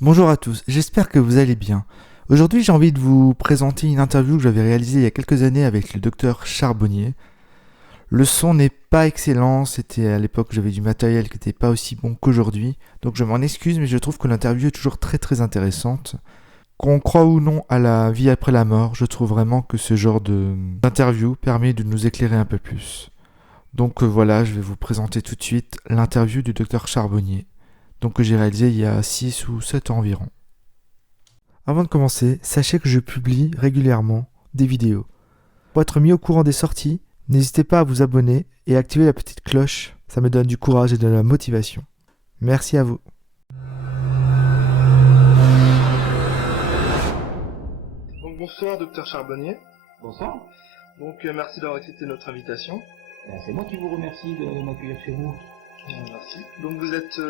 Bonjour à tous, j'espère que vous allez bien. Aujourd'hui, j'ai envie de vous présenter une interview que j'avais réalisée il y a quelques années avec le docteur Charbonnier. Le son n'est pas excellent, c'était à l'époque où j'avais du matériel qui n'était pas aussi bon qu'aujourd'hui, donc je m'en excuse, mais je trouve que l'interview est toujours très très intéressante. Qu'on croit ou non à la vie après la mort, je trouve vraiment que ce genre d'interview permet de nous éclairer un peu plus. Donc voilà, je vais vous présenter tout de suite l'interview du docteur Charbonnier, donc que j'ai réalisé il y a 6 ou 7 ans environ. Avant de commencer, sachez que je publie régulièrement des vidéos. Pour être mis au courant des sorties, n'hésitez pas à vous abonner et à activer la petite cloche, ça me donne du courage et de la motivation. Merci à vous. Donc bonsoir docteur Charbonnier. Bonsoir. Donc merci d'avoir accepté notre invitation. C'est moi qui vous remercie de m'accueillir chez vous. Merci. Donc vous êtes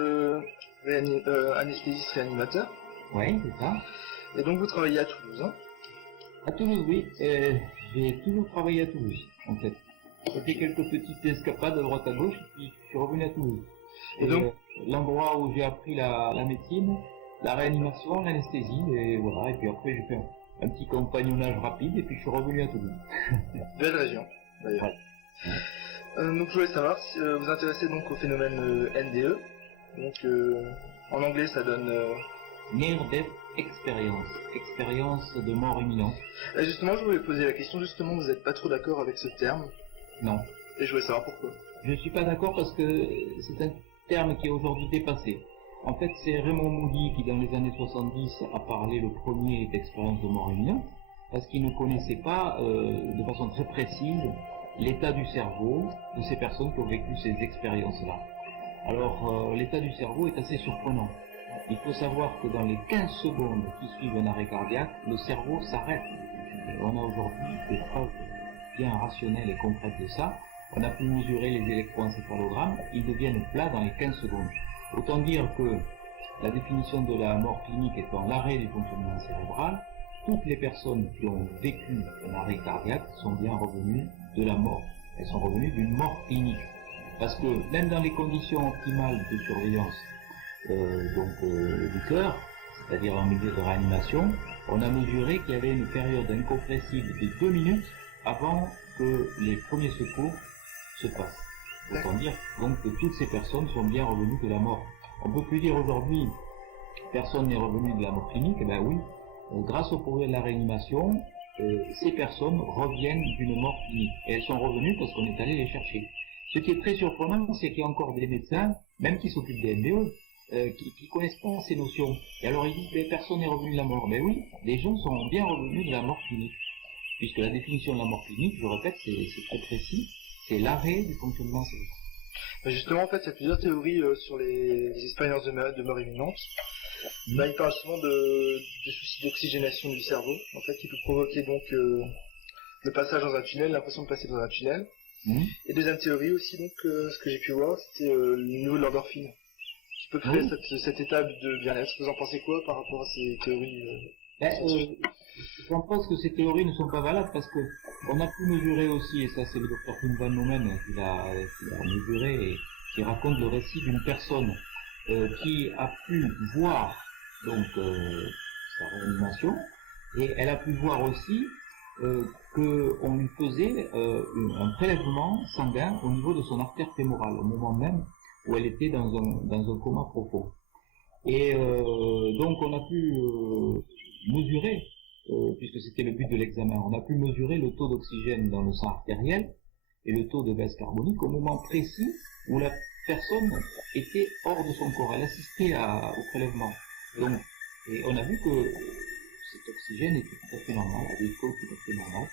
anesthésiste réanimateur. Oui, c'est ça. Et donc vous travaillez à Toulouse, hein? À Toulouse, oui. J'ai toujours travaillé à Toulouse, en fait. J'ai fait quelques petites escapades à droite à gauche, puis je suis revenu à Toulouse. Et donc l'endroit où j'ai appris la médecine, la réanimation, l'anesthésie, et voilà. Et puis après, j'ai fait un petit compagnonnage rapide, et puis je suis revenu à Toulouse. Belle région, d'ailleurs. Ouais. Donc je voulais savoir si vous vous intéressez donc au phénomène NDE. Donc en anglais ça donne... Near Death Experience. Expérience de mort imminente. Et justement, je voulais poser la question, justement, vous n'êtes pas trop d'accord avec ce terme. Non. Et je voulais savoir pourquoi. Je ne suis pas d'accord parce que c'est un terme qui est aujourd'hui dépassé. En fait, c'est Raymond Moody qui, dans les années 70, a parlé le premier d'expérience de mort imminente, parce qu'il ne connaissait pas de façon très précise l'état du cerveau de ces personnes qui ont vécu ces expériences-là. Alors, l'état du cerveau est assez surprenant. Il faut savoir que dans les 15 secondes qui suivent un arrêt cardiaque, le cerveau s'arrête. Et on a aujourd'hui des preuves bien rationnelles et concrètes de ça. On a pu mesurer les électroencéphalogrammes, ils deviennent plats dans les 15 secondes. Autant dire que la définition de la mort clinique étant l'arrêt du fonctionnement cérébral, toutes les personnes qui ont vécu un arrêt cardiaque sont bien revenues de la mort. Elles sont revenues d'une mort clinique. Parce que même dans les conditions optimales de surveillance du cœur, c'est-à-dire en milieu de réanimation, on a mesuré qu'il y avait une période incompressible de 2 minutes avant que les premiers secours se passent. Autant dire donc que toutes ces personnes sont bien revenues de la mort. On peut plus dire aujourd'hui personne n'est revenu de la mort clinique. Eh bien oui, grâce au progrès de la réanimation, ces personnes reviennent d'une mort clinique. Et elles sont revenues parce qu'on est allé les chercher. Ce qui est très surprenant, c'est qu'il y a encore des médecins, même qui s'occupent des MBE, qui connaissent pas ces notions. Et alors ils disent que personne n'est revenu de la mort. Mais oui, les gens sont bien revenus de la mort clinique. Puisque la définition de la mort clinique, je répète, c'est très précis, c'est l'arrêt du fonctionnement cérébral. Justement, en fait, il y a plusieurs théories sur les expériences de mort imminente. Là, il parle souvent du souci d'oxygénation du cerveau, en fait, qui peut provoquer donc le passage dans un tunnel, l'impression de passer dans un tunnel. Et deuxième théorie aussi, donc, ce que j'ai pu voir, c'était le niveau de l'endorphine, qui peut créer cette état de bien-être. Vous en pensez quoi par rapport à ces théories J'en pense que ces théories ne sont pas valables parce que on a pu mesurer aussi, et ça c'est le docteur Kuhn van Nomen qui l'a mesuré et qui raconte le récit d'une personne qui a pu voir donc sa réanimation, et elle a pu voir aussi qu'on lui faisait un prélèvement sanguin au niveau de son artère fémorale au moment même où elle était dans un coma profond. Et donc on a pu mesurer, puisque c'était le but de l'examen, on a pu mesurer le taux d'oxygène dans le sang artériel et le taux de gaz carbonique au moment précis où la personne était hors de son corps, elle assistait au prélèvement. Donc, et on a vu que cet oxygène était tout à fait normal, à des taux tout à fait normaux.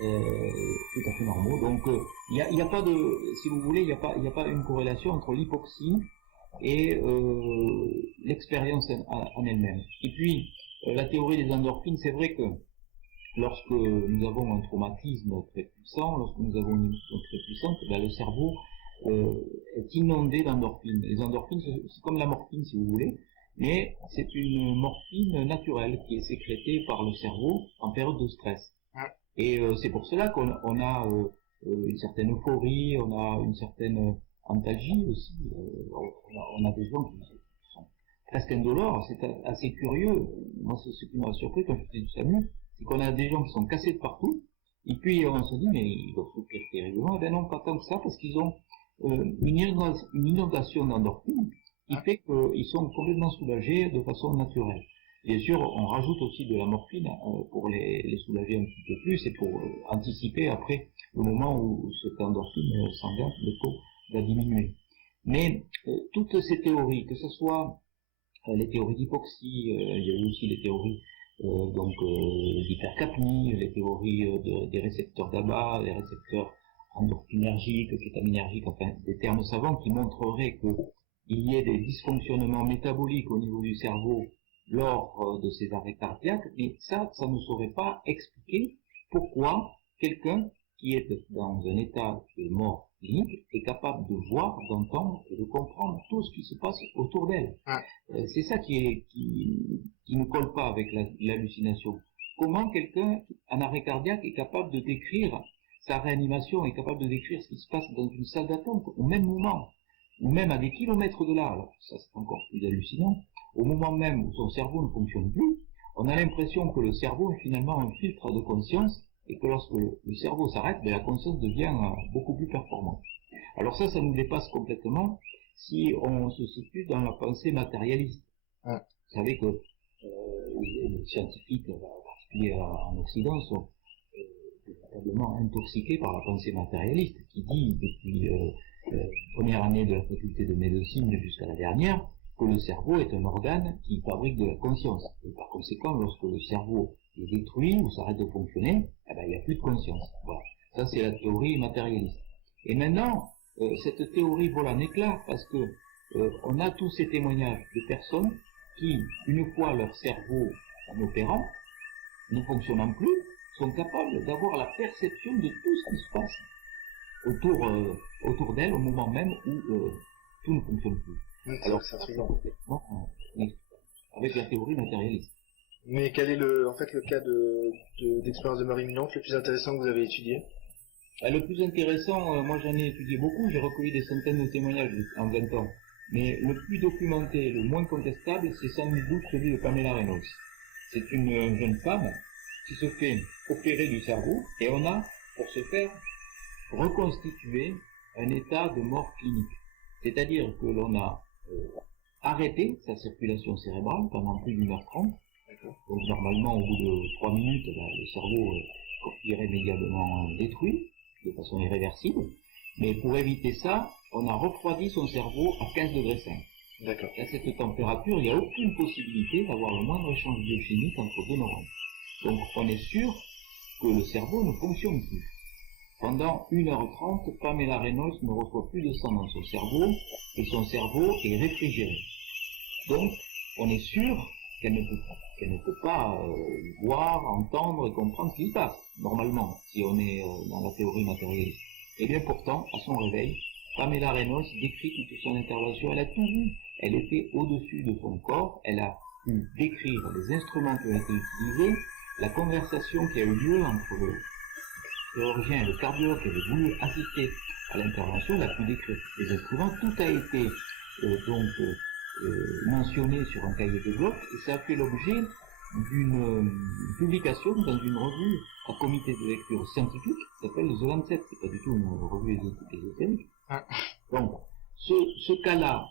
Tout à fait normaux. Donc, il n'y a pas de, si vous voulez, il n'y a pas une corrélation entre l'hypoxie et l'expérience en elle-même. Et puis, la théorie des endorphines, c'est vrai que lorsque nous avons un traumatisme très puissant, lorsque nous avons une émotion très puissante, ben, le cerveau est inondé d'endorphines. Les endorphines, c'est comme la morphine, si vous voulez, mais c'est une morphine naturelle qui est sécrétée par le cerveau en période de stress. Et c'est pour cela qu'on a une certaine euphorie, on a une certaine antalgie aussi. On a des gens qui sont presque indolore, c'est assez curieux. Moi, c'est ce qui m'a surpris quand je faisais du SAMU, c'est qu'on a des gens qui sont cassés de partout, et puis on se dit, mais ils doivent souffrir terriblement. Eh bien non, pas tant que ça, parce qu'ils ont une inondation d'endorphines qui fait qu'ils sont complètement soulagés de façon naturelle. Bien sûr, on rajoute aussi de la morphine pour les soulager un petit peu plus et pour anticiper après le moment où cette endorphine s'engage, le taux va diminuer. Mais toutes ces théories, que ce soit les théories d'hypoxie, il y a eu aussi les théories d'hypercapnie, les théories des récepteurs GABA, des récepteurs endorphinergiques, kétaminergiques, enfin des termes savants qui montreraient qu'il y ait des dysfonctionnements métaboliques au niveau du cerveau lors de ces arrêts cardiaques, mais ça ne saurait pas expliquer pourquoi quelqu'un qui est dans un état de mort clinique est capable de voir, d'entendre et de comprendre tout ce qui se passe autour d'elle. C'est ça qui ne colle pas avec l'hallucination. Comment quelqu'un en arrêt cardiaque est capable de décrire sa réanimation, est capable de décrire ce qui se passe dans une salle d'attente au même moment, ou même à des kilomètres de là, alors ça c'est encore plus hallucinant, au moment même où son cerveau ne fonctionne plus, on a l'impression que le cerveau est finalement un filtre de conscience, et que lorsque le cerveau s'arrête, la conscience devient beaucoup plus performante. Alors ça nous dépasse complètement si on se situe dans la pensée matérialiste. Vous savez que les scientifiques, en particulier en Occident, sont véritablement intoxiqués par la pensée matérialiste, qui dit depuis la première année de la faculté de médecine jusqu'à la dernière, que le cerveau est un organe qui fabrique de la conscience. Et par conséquent, lorsque le cerveau est détruit ou s'arrête de fonctionner, il n'y a plus de conscience. Voilà. Ça, c'est la théorie matérialiste. Et maintenant, cette théorie vole en éclats parce que on a tous ces témoignages de personnes qui, une fois leur cerveau en opérant, ne fonctionnant plus, sont capables d'avoir la perception de tout ce qui se passe autour d'elles au moment même où tout ne fonctionne plus. Alors, ça c'est complètement avec la théorie matérialiste. Mais quel est le cas d'expérience de mort imminente le plus intéressant que vous avez étudié? Le plus intéressant, moi j'en ai étudié beaucoup, j'ai recueilli des centaines de témoignages en 20 ans. Mais le plus documenté, le moins contestable, c'est sans doute celui de Pamela Reynolds. C'est une jeune femme qui se fait opérer du cerveau et on a, pour ce faire, reconstitué un état de mort clinique. C'est-à-dire que l'on a arrêté sa circulation cérébrale pendant plus d'1h30. Donc normalement, au bout de 3 minutes, le cerveau est irrémédiablement détruit, de façon irréversible. Mais pour éviter ça, on a refroidi son cerveau à 15 degrés 5. D'accord. Et à cette température, il n'y a aucune possibilité d'avoir le moindre échange biochimique entre deux neurones. Donc on est sûr que le cerveau ne fonctionne plus. Pendant 1h30, Pamela Reynolds ne reçoit plus de sang dans son cerveau et son cerveau est réfrigéré. Donc on est sûr qu'elle ne peut pas voir, entendre et comprendre ce qui se passe, normalement, si on est dans la théorie matérialiste. Et bien pourtant, à son réveil, Pamela Reynolds décrit toute son intervention, elle a tout vu, elle était au-dessus de son corps, elle a pu décrire les instruments qui ont été utilisés, la conversation qui a eu lieu entre le chirurgien et le cardiologue qui avait voulu assister à l'intervention, elle a pu décrire les instruments, tout a été mentionné sur un cahier de bloc, et ça a fait l'objet d'une publication dans une revue à comité de lecture scientifique qui s'appelle The Lancet, c'est pas du tout une revue ésotérique. Donc, ce cas-là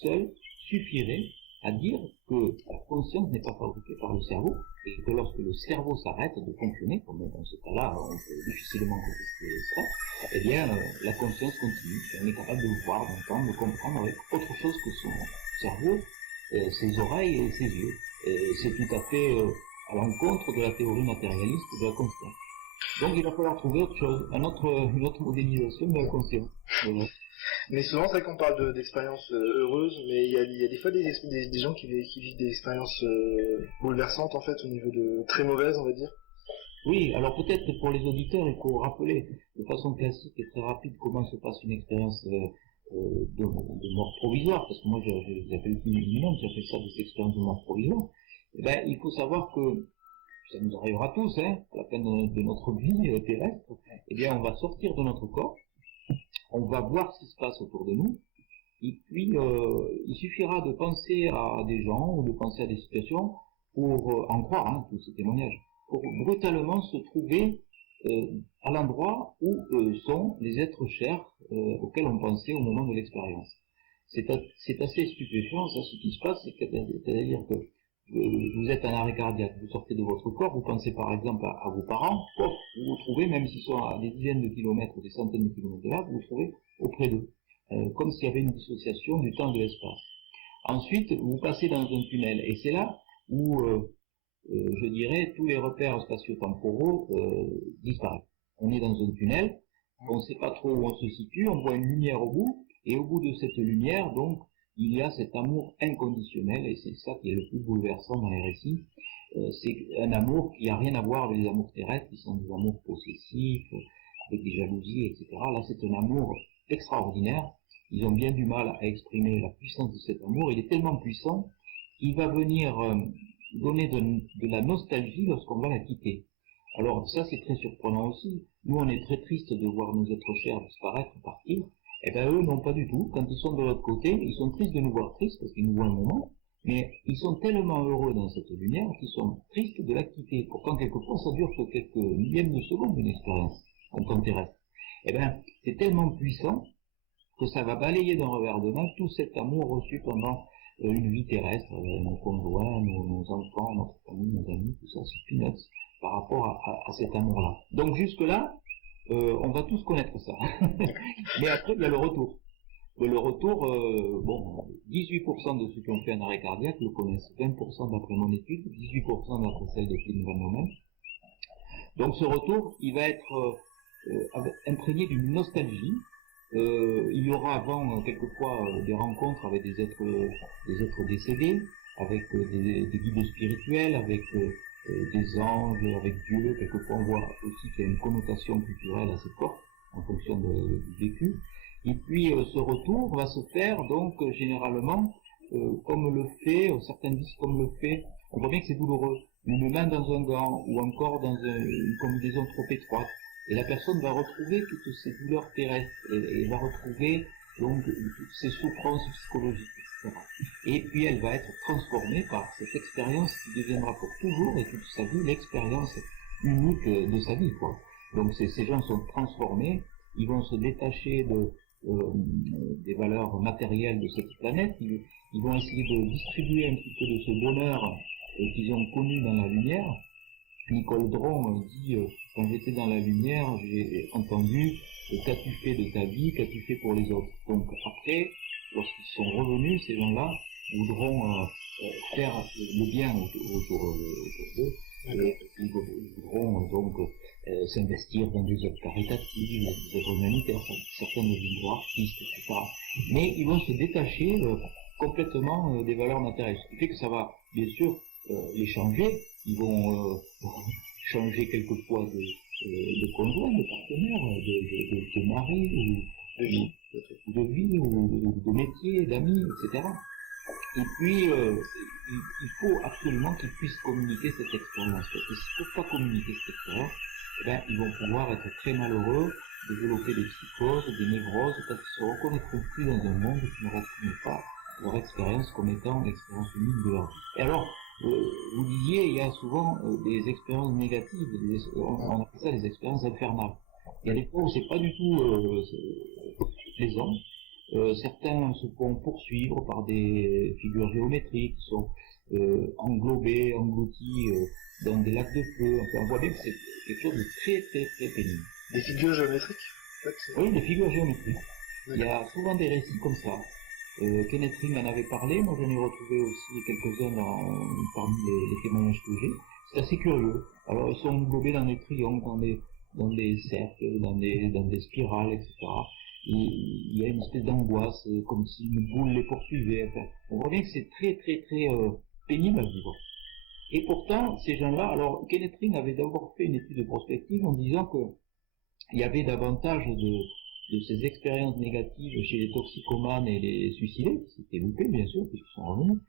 seul suffirait à dire que la conscience n'est pas fabriquée par le cerveau, et que lorsque le cerveau s'arrête de fonctionner, comme dans ce cas-là, on peut difficilement contester ça, eh bien, la conscience continue, on est capable de voir, d'entendre, de comprendre avec autre chose que son cerveau, ses oreilles et ses yeux. Et c'est tout à fait à l'encontre de la théorie matérialiste de la conscience. Donc il va falloir trouver autre chose, une autre modélisation de la conscience. Mais souvent, c'est vrai qu'on parle d'expériences heureuses, mais il y a des fois des gens qui vivent des expériences bouleversantes, en fait, au niveau de très mauvaises, on va dire. Oui, alors peut-être pour les auditeurs, il faut rappeler de façon classique et très rapide comment se passe une expérience de mort provisoire, parce que moi j'appelle plus imminente, j'appelle ça des expériences de mort provisoire. Eh ben, il faut savoir que ça nous arrivera tous, à la fin de notre vie terrestre, eh bien on va sortir de notre corps, on va voir ce qui se passe autour de nous, Et puis, il suffira de penser à des gens ou de penser à des situations pour en croire, hein, tous ces témoignages, pour brutalement se trouver à l'endroit où sont les êtres chers auxquels on pensait au moment de l'expérience. C'est assez stupéfiant, ça, ce qui se passe, c'est-à-dire que vous êtes en arrêt cardiaque, vous sortez de votre corps, vous pensez par exemple à vos parents, pof, vous vous trouvez, même s'ils sont à des dizaines de kilomètres ou des centaines de kilomètres de là, vous vous trouvez auprès d'eux, comme s'il y avait une dissociation du temps et de l'espace. Ensuite, vous passez dans un tunnel, et c'est là où, je dirais, tous les repères spatio-temporaux disparaissent. On est dans un tunnel, on ne sait pas trop où on se situe, on voit une lumière au bout, et au bout de cette lumière, donc, il y a cet amour inconditionnel, et c'est ça qui est le plus bouleversant dans les récits. C'est un amour qui n'a rien à voir avec les amours terrestres, qui sont des amours possessifs, avec des jalousies, etc. Là, c'est un amour extraordinaire. Ils ont bien du mal à exprimer la puissance de cet amour. Il est tellement puissant qu'il va venir donner de la nostalgie lorsqu'on va la quitter. Alors ça, c'est très surprenant aussi. Nous, on est très triste de voir nos êtres chers disparaître, partir. Eh bien, eux, non, pas du tout. Quand ils sont de l'autre côté, ils sont tristes de nous voir tristes, parce qu'ils nous voient un moment, mais ils sont tellement heureux dans cette lumière qu'ils sont tristes de la quitter. Pourtant, quelquefois, ça dure que quelques millièmes de secondes, une expérience, en temps terrestre. Eh bien, c'est tellement puissant que ça va balayer d'un revers de main tout cet amour reçu pendant une vie terrestre, nos conjoints, nos enfants, notre famille, nos amis, tout ça, c'est peanuts par rapport à cet amour-là. Donc, jusque-là, on va tous connaître ça. Mais après, il y a le retour. Le retour, 18% de ceux qui ont fait un arrêt cardiaque le connaissent. 20% d'après mon étude, 18% d'après celle de Philippe Van Nomen. Donc ce retour, il va être imprégné d'une nostalgie. Il y aura avant, quelquefois, des rencontres avec des êtres décédés, avec des guides spirituels, avec des anges, avec Dieu. Quelquefois, on voit aussi qu'il y a une connotation culturelle assez forte en fonction du vécu. Et puis, ce retour va se faire, donc, généralement, comme le fait, certains disent comme le fait, on voit bien que c'est douloureux, une main dans un gant, ou encore dans une combinaison trop étroite. Et la personne va retrouver toutes ces douleurs terrestres, et va retrouver, donc, toutes ces souffrances psychologiques, etc. Et puis, elle va être transformée par cette expérience qui deviendra pour toujours, et toute sa vie, l'expérience unique de sa vie, quoi. Donc, ces gens sont transformés, ils vont se détacher des valeurs matérielles de cette planète, ils vont essayer de distribuer un petit peu de ce bonheur qu'ils ont connu dans la lumière. Nicole Dron dit quand j'étais dans la lumière, j'ai entendu qu'as-tu fait de ta vie, qu'as-tu fait pour les autres. Donc après, lorsqu'ils sont revenus, ces gens-là voudront faire le bien autour d'eux. Ils voudront donc s'investir dans des œuvres caritatives, des œuvres humanitaires, certains deviendront artistes, etc. Mais ils vont se détacher complètement des valeurs matérielles. Ce qui fait que ça va, bien sûr, les changer. Ils vont changer quelquefois de conjoint, de partenaire, de mari, ou de vie, ou de métier, d'amis, etc. Et puis, il faut absolument qu'ils puissent communiquer cette expérience. Parce que s'ils ne peuvent pas communiquer cette expérience, eh ben, ils vont pouvoir être très malheureux, développer des psychoses, des névroses, parce qu'ils ne se reconnaîtront plus dans un monde qui ne reconnaît pas leur expérience comme étant l'expérience unique de leur vie. Et alors, vous disiez, il y a souvent des expériences négatives, on appelle ça des expériences infernales. Il y a des fois où c'est pas du tout plaisant. Certains se font poursuivre par des figures géométriques qui sont englobées, englouties dans des lacs de feu. Enfin, on voit bien que c'est quelque chose de très très très pénible. Des figures géométriques en fait, Oui, des figures géométriques. Il y a souvent des récits comme ça. Kenneth Ring en avait parlé, moi j'en ai retrouvé aussi quelques-uns parmi les témoignages que j'ai. C'est assez curieux. Alors ils sont englobés dans des triangles, dans des cercles, dans des spirales, etc. Il y a une espèce d'angoisse, comme si une boule les poursuivait. Enfin, on voit bien que c'est très très très pénible à vivre. Et pourtant, ces gens-là, alors Kenneth Ring avait d'abord fait une étude prospective en disant que il y avait davantage de ces expériences négatives chez les toxicomanes et les suicidés, qui s'étaient loupés bien sûr, puisqu'ils sont revenus.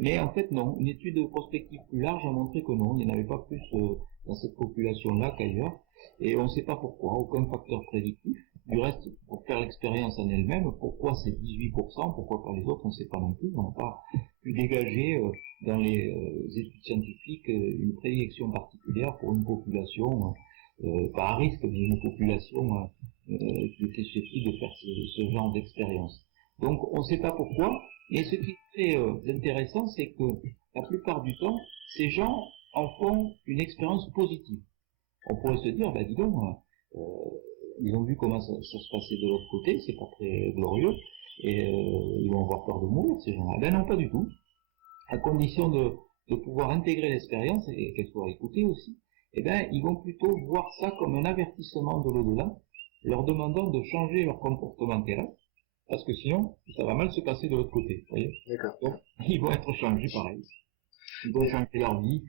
Mais en fait non, une étude prospective plus large a montré que non, il n'y en avait pas plus dans cette population-là qu'ailleurs, et on ne sait pas pourquoi, aucun facteur prédictif, Du reste, pour faire l'expérience en elle-même, pourquoi c'est 18%, pourquoi pas les autres, on ne sait pas non plus. On n'a pas pu dégager dans les études scientifiques une prédilection particulière pour une population, pas à risque, mais une population qui était susceptible de faire ce genre d'expérience. Donc on ne sait pas pourquoi, et ce qui est très intéressant, c'est que la plupart du temps, ces gens en font une expérience positive. On pourrait se dire, dis donc, ils ont vu comment ça se passait de l'autre côté, c'est pas très glorieux, et ils vont avoir peur de mourir, ces gens-là. Ben non, pas du tout. À condition de pouvoir intégrer l'expérience, et qu'elle soit écoutée aussi, ils vont plutôt voir ça comme un avertissement de l'au-delà, leur demandant de changer leur comportement terrestre, parce que sinon, ça va mal se passer de l'autre côté, vous voyez. D'accord. Donc, ils vont être changés pareil. Ils vont changer leur vie,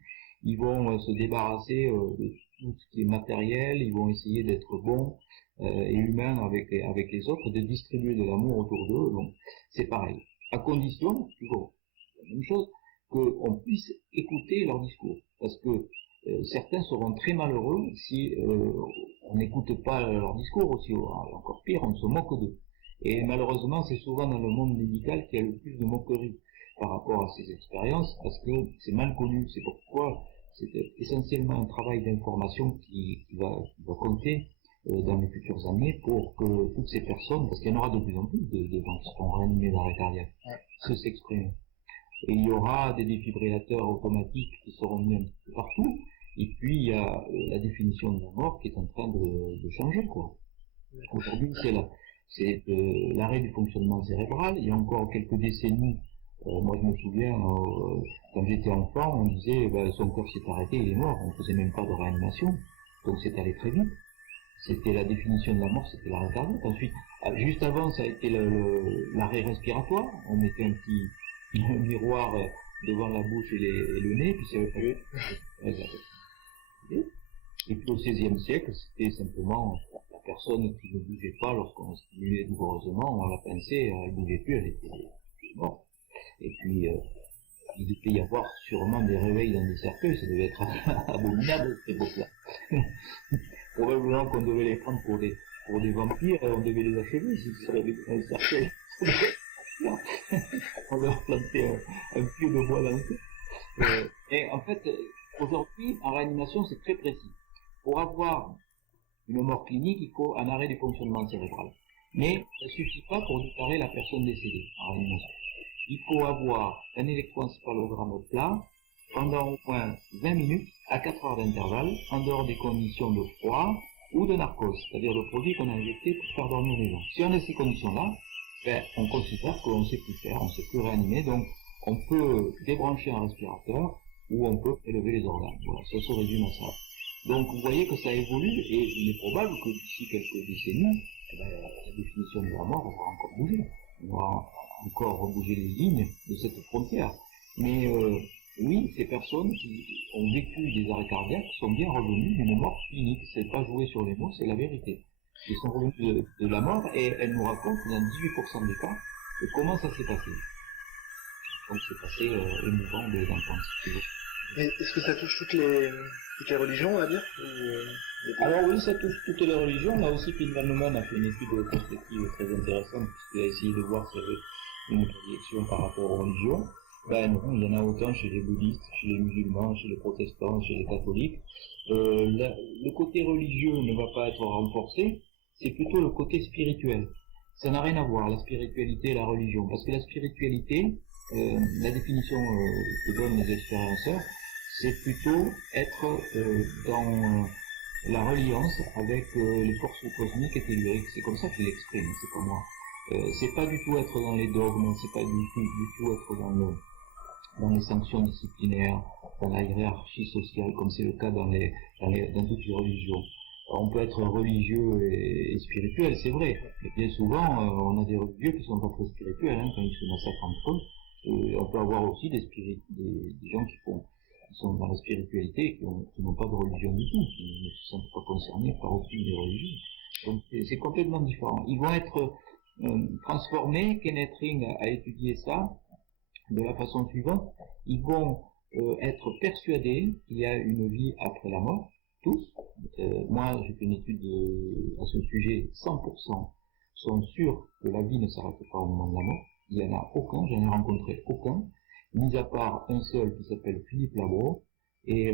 ils vont se débarrasser de tout ce qui est matériel, ils vont essayer d'être bons et humains avec les autres, de distribuer de l'amour autour d'eux. Donc, c'est pareil. À condition, toujours la même chose, qu'on puisse écouter leur discours. Parce que certains seront très malheureux si on n'écoute pas leur discours aussi. Encore pire, on se moque d'eux. Et malheureusement, c'est souvent dans le monde médical qu'il y a le plus de moquerie par rapport à ces expériences, parce que c'est mal connu. C'est pourquoi c'est essentiellement un travail d'information qui va compter dans les futures années pour que toutes ces personnes, parce qu'il y en aura de plus en plus de gens qui seront réanimés d'arrêt cardiaque, se s'exprimer. Et il y aura des défibrillateurs automatiques qui seront mis un petit peu partout, et puis il y a la définition de la mort qui est en train de changer, quoi. Aujourd'hui, c'est l'arrêt du fonctionnement cérébral. Il y a encore quelques décennies, moi je me souviens, quand j'étais enfant, on disait son cœur s'est arrêté, il est mort. On faisait même pas de réanimation, donc c'est allé très vite. C'était la définition de la mort, c'était l'arrêt cardiaque. Ensuite, juste avant, ça a été l'arrêt respiratoire. On mettait un petit miroir devant la bouche et le nez, puis c'est et puis au XVIe siècle, c'était simplement la personne qui ne bougeait pas lorsqu'on stimulait douloureusement, on la pinçait, elle ne bougeait plus, elle était morte. Et puis, il devait y avoir sûrement des réveils dans des cercueils, ça devait être abominable, cette époque-là. Probablement qu'on devait les prendre pour des vampires et on devait les achever s'ils se réveillaient dans les cercueils. On leur plantait un pieu de bois dans le cœur. Et en fait, aujourd'hui, en réanimation, c'est très précis. Pour avoir une mort clinique, il faut un arrêt du fonctionnement cérébral. Mais ça ne suffit pas pour déclarer la personne décédée en réanimation. Il faut avoir un électroencéphalogramme plat pendant au moins 20 minutes à 4 heures d'intervalle, en dehors des conditions de froid ou de narcose, c'est-à-dire le produit qu'on a injecté pour faire dormir les gens. Si on a ces conditions-là, on considère qu'on ne sait plus faire, on ne sait plus réanimer, donc on peut débrancher un respirateur ou on peut élever les organes. Voilà, ça se résume à ça. Donc vous voyez que ça évolue et il est probable que d'ici quelques décennies, la définition de la mort va encore bouger. On va encore bouger les lignes de cette frontière. Mais oui, ces personnes qui ont vécu des arrêts cardiaques sont bien revenues d'une mort clinique. C'est pas jouer sur les mots, c'est la vérité. Ils sont revenus de la mort et elles nous racontent dans 18% des cas de comment ça s'est passé. Donc c'est passé émouvant de l'entendre, si tu veux. Mais est-ce que ça touche toutes les religions, on va dire Alors oui, ça touche toutes les religions. Là aussi, Pim Van Neumann a fait une étude prospective très intéressante puisqu'il a essayé de voir s'il y avait une prédilection par rapport aux religions. Non, il y en a autant chez les bouddhistes, chez les musulmans, chez les protestants, chez les catholiques. Le côté religieux ne va pas être renforcé, c'est plutôt le côté spirituel. Ça n'a rien à voir, la spiritualité et la religion, parce que la spiritualité, la définition que donnent les expérienceurs, c'est plutôt être dans la reliance avec les forces cosmiques et telluriques. C'est comme ça qu'il l'exprime, c'est pas moi. C'est pas du tout être dans les dogmes, c'est pas du tout être dans les sanctions disciplinaires, dans la hiérarchie sociale, comme c'est le cas dans toutes les religions. On peut être religieux et spirituel, c'est vrai, mais bien souvent, on a des religieux qui sont pas très spirituels, quand ils se massacrent entre eux. On peut avoir aussi des gens qui sont dans la spiritualité et qui n'ont pas de religion du tout, qui ne se sentent pas concernés par aucune des religions. Donc c'est complètement différent. Ils vont être transformés. Kenneth Ring a étudié ça de la façon suivante. Ils vont être persuadés qu'il y a une vie après la mort, tous. Moi, j'ai fait une étude à ce sujet, 100% sont sûrs que la vie ne s'arrête pas au moment de la mort. Il n'y en a aucun, j'en ai rencontré aucun, mis à part un seul qui s'appelle Philippe Labro, et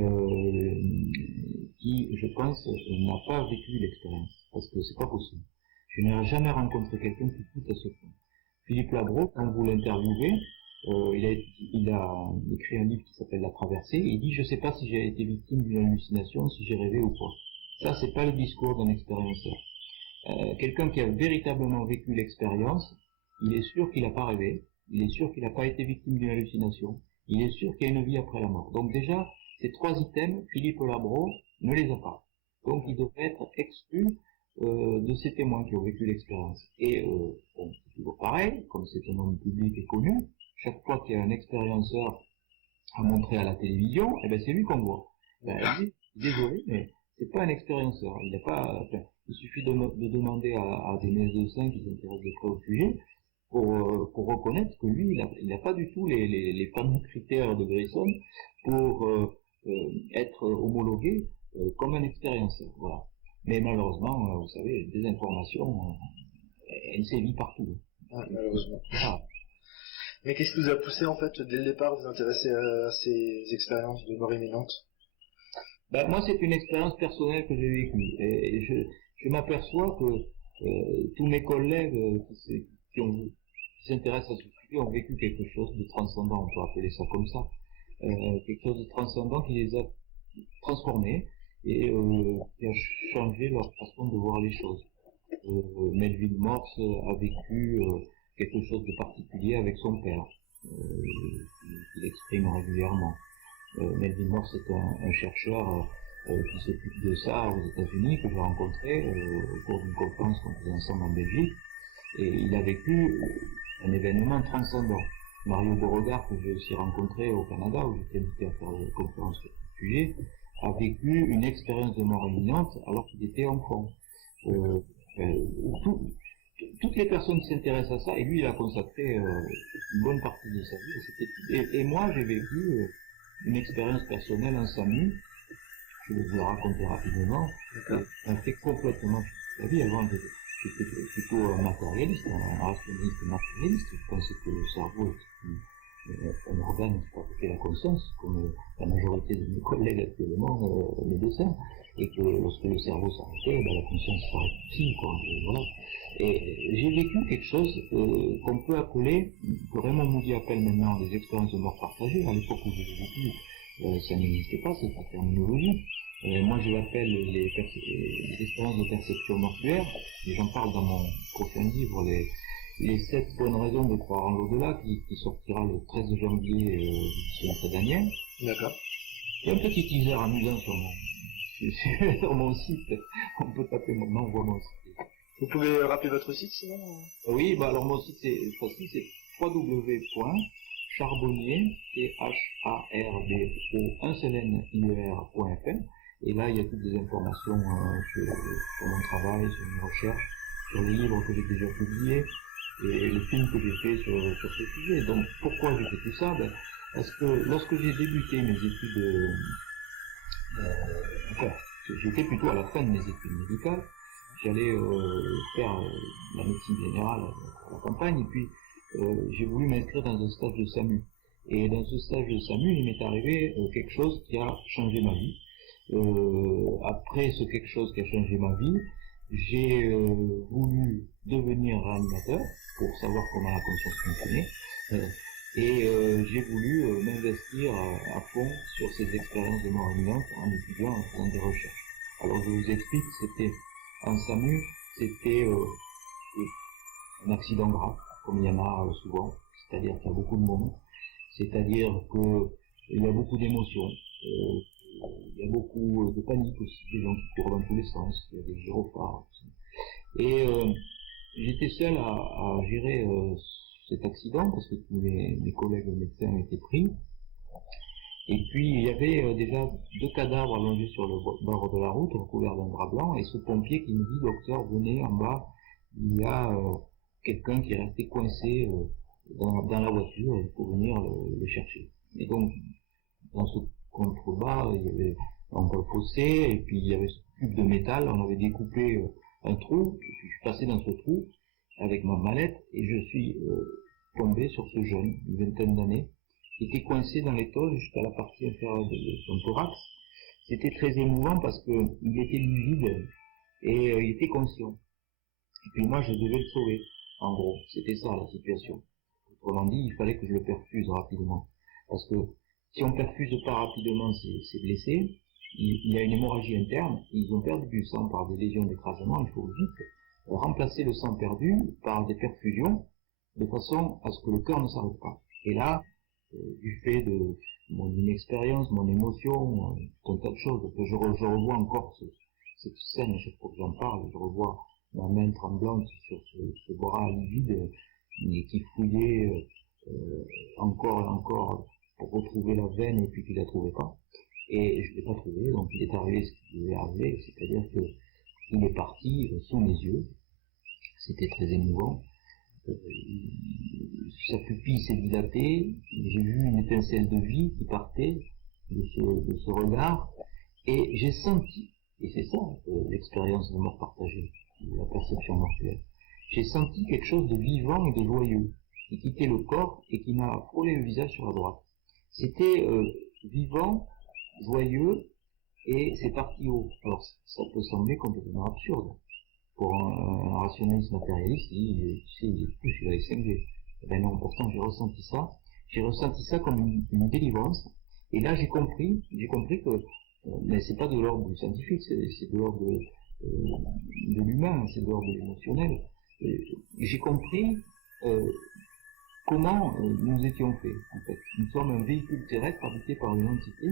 qui, je pense, n'a pas vécu l'expérience, parce que c'est pas possible. Je n'ai jamais rencontré quelqu'un qui coûte à ce point. Philippe Labro, quand vous l'interviewez, il a écrit un livre qui s'appelle La Traversée, et il dit, je sais pas si j'ai été victime d'une hallucination, si j'ai rêvé ou pas. Ça, c'est pas le discours d'un expérienceur. Quelqu'un qui a véritablement vécu l'expérience, il est sûr qu'il n'a pas rêvé, il est sûr qu'il n'a pas été victime d'une hallucination, il est sûr qu'il y a une vie après la mort. Donc déjà, ces trois items, Philippe Labro ne les a pas. Donc il devrait être exclu de ces témoins qui ont vécu l'expérience. Et bon, c'est toujours pareil, comme c'est un homme public et connu, chaque fois qu'il y a un expérienceur à montrer à la télévision, eh ben c'est lui qu'on voit. Ben, désolé, mais c'est pas un expérienceur. Il n'a pas. Enfin, il suffit de demander à des médecins qui s'intéressent de près au sujet pour reconnaître que lui, il n'a pas du tout les fameux critères de Grayson pour être homologué comme un expérienceur. Voilà. Mais malheureusement, vous savez, des informations, elles sévissent partout. Ah, malheureusement. Ah. Mais qu'est-ce qui vous a poussé, en fait, dès le départ, à vous intéresser à ces expériences de mort imminente? Ben, moi, c'est une expérience personnelle que j'ai vécue. Et je m'aperçois que tous mes collègues qui s'intéressent à ce sujet ont vécu quelque chose de transcendant, on peut appeler ça comme ça. Quelque chose de transcendant qui les a transformés et qui a changé leur façon de voir les choses. Melville Morse a vécu quelque chose de particulier avec son père, qu'il exprime régulièrement. Melville Morse est un chercheur qui s'occupe de ça aux États-Unis, que j'ai rencontré au cours d'une conférence qu'on faisait ensemble en Belgique, et il a vécu un événement transcendant. Mario Beauregard, que j'ai aussi rencontré au Canada, où j'étais invité à faire des conférences sur ce sujet, a vécu une expérience de mort imminente alors qu'il était enfant. Toutes les personnes qui s'intéressent à ça, et lui il a consacré une bonne partie de sa vie à cette étude. Et moi j'ai vécu une expérience personnelle en SAMU, je vais vous la raconter rapidement, un fait complètement de la vie. Avant j'étais plutôt un matérialiste, un rationnaliste matérialiste, je pensais que le cerveau est un organe qui fabriquait la conscience, comme la majorité de mes collègues actuellement, médecins, et que lorsque le cerveau s'arrêtait, ben, la conscience s'arrête aussi, quoi. Et voilà. Et j'ai vécu quelque chose qu'on peut appeler, que Raymond Moody appelle maintenant des expériences de mort partagée. À l'époque où je l'ai vécu, ça n'existait pas, cette terminologie. Moi je l'appelle les expériences de perception mortuaire, et j'en parle dans mon prochain livre, les 7 bonnes raisons de croire en l'au-delà, qui sortira le 13 janvier chez Daniel. D'accord. Il y a un petit teaser amusant sur mon site, on peut taper mon nom, voir mon site. Vous pouvez rappeler votre site sinon? Oui, bah alors mon site c'est facile, c'est www.charbonnier, charbonier.fr, et là il y a toutes des informations sur mon travail, sur mes recherches, sur les livres que j'ai déjà publiés, et les films que j'ai fait sur ce sujet. Donc pourquoi j'ai fait tout ça? Ben, parce que lorsque j'ai débuté mes études, enfin, j'étais plutôt à la fin de mes études médicales, j'allais faire la médecine générale à la campagne, et puis j'ai voulu m'inscrire dans un stage de SAMU. Et dans ce stage de SAMU, il m'est arrivé quelque chose qui a changé ma vie. Après ce quelque chose qui a changé ma vie, j'ai voulu devenir réanimateur pour savoir comment la conscience fonctionnait, et j'ai voulu m'investir à fond sur ces expériences de mort imminente en étudiant, en faisant des recherches. Alors je vous explique, c'était en SAMU, c'était un accident grave, comme il y en a souvent, c'est-à-dire qu'il y a beaucoup de monde, c'est-à-dire qu'il y a beaucoup d'émotions, il y a beaucoup de panique aussi, des gens qui courent dans tous les sens, il y a des gyrophares. Et j'étais seul à gérer cet accident parce que tous mes collègues médecins étaient pris. Et puis il y avait déjà 2 cadavres allongés sur le bord de la route, recouverts d'un drap blanc, et ce pompier qui me dit, docteur, venez en bas, il y a quelqu'un qui est resté coincé dans la voiture, il faut venir le chercher. Et donc, dans ce contrebas, il y avait donc le fossé, et puis il y avait ce cube de métal, on avait découpé un trou, et puis je suis passé dans ce trou avec ma mallette, et je suis tombé sur ce jeune, une vingtaine d'années, qui était coincé dans les tôles jusqu'à la partie inférieure de son thorax. C'était très émouvant parce que il était livide et il était conscient. Et puis moi, je devais le sauver. En gros, c'était ça la situation. Autrement dit, il fallait que je le perfuse rapidement. Parce que si on perfuse pas rapidement ces blessés, il y a une hémorragie interne, ils ont perdu du sang par des lésions d'écrasement, il faut vite remplacer le sang perdu par des perfusions, de façon à ce que le cœur ne s'arrête pas. Et là, du fait de mon inexpérience, mon émotion, tout un tas de choses, je revois encore cette scène, à chaque fois que j'en parle, je revois ma main tremblante sur ce bras livide et qui fouillait encore et encore pour retrouver la veine et puis qu'il la trouvait pas. Et je l'ai pas trouvé, donc il est arrivé ce qui devait arriver, c'est-à-dire que il est parti sous mes yeux. C'était très émouvant. Sa pupille s'est dilatée, j'ai vu une étincelle de vie qui partait de ce regard, et j'ai senti, et c'est ça l'expérience de mort partagée, la perception mortuaire, j'ai senti quelque chose de vivant et de joyeux, qui quittait le corps et qui m'a frôlé le visage sur la droite. C'était vivant, joyeux, et c'est parti haut. Alors ça peut sembler complètement absurde. Pour un rationaliste matérialiste, il est plus, il a les 5G. Ben non, pourtant j'ai ressenti ça comme une délivrance, et là j'ai compris que, mais c'est pas de l'ordre du scientifique, c'est de l'ordre de l'humain, c'est de l'ordre de l'émotionnel. J'ai compris comment nous étions faits, en fait. Nous sommes un véhicule terrestre habité par une entité,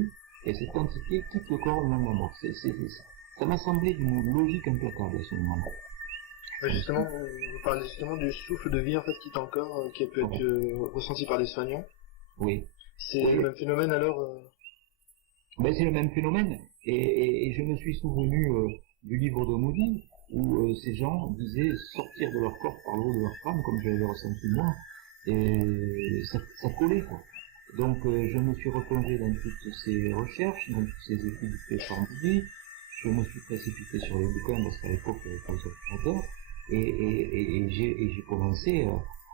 et cette entité quitte le corps au moment de la mort. Ça m'a semblé d'une logique implacable à ce moment-là. Justement, vous parlez justement du souffle de vie en fait qui est encore, qui a pu être ressenti par les soignants. Oui. C'est le même phénomène alors Ben, c'est le même phénomène, et je me suis souvenu du livre de Moody, où ces gens disaient sortir de leur corps par le haut de leur crâne, comme je l'avais ressenti moi, et ça collait, quoi. Donc je me suis replongé dans toutes ces recherches, dans toutes ces études faites par Moody, je me suis précipité sur les bouquins, parce qu'à l'époque il n'y avait pas les ordinateurs, et j'ai commencé